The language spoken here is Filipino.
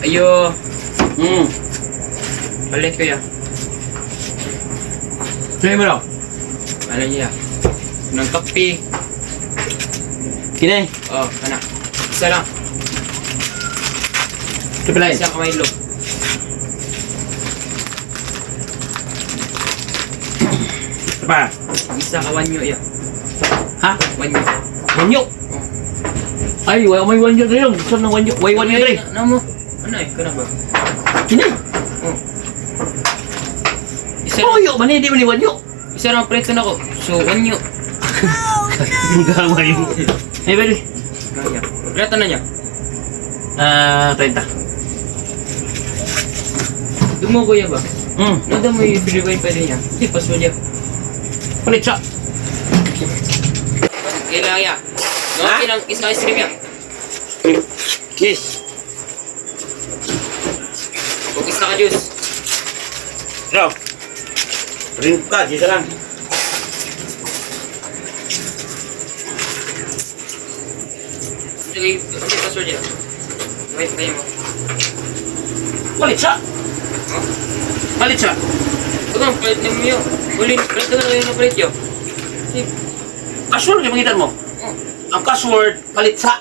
Ayo. Hmm. Balik ko ya. Sa'yo mo lang. Ano niya? Nang kape. Kinay. Oh, anak. Isa lang. Ito pala yun. Isa kamay lo. Ito pa. Isa ka wanyo ya. Ha? Wanyo. Wanyo. Ay, may wanyo na yun. Saan na wanyo? Way wanyo na rin. Ano mo? Ano eh? Kana ba? Kinay. Oh. Isa Oh, lang. yo. Mani, di mo ni wanyo. Isa lang preto na ko. So, wanyo. Ang gamay mo. Eh, pwede. Kaya. Preto na niya. 30. Dumo ko ya ba? Hmm. Nada mo yung Pilipin pwede niya. Hindi, paso niya. Palit siya. Kailangan ya. No, Ha? kailangan isa ice cream ya. Yes. Huwag isa ka juice. Ikaw. Rin ka, isa lang. Sige, hindi paso niya. Wait, kayo mo. Palit siya. Oh. Palit siya. Ito, palit na mo yun. Palit na lang yung palit yun. Password yung magitan mo. Oh. Ang password, palit siya.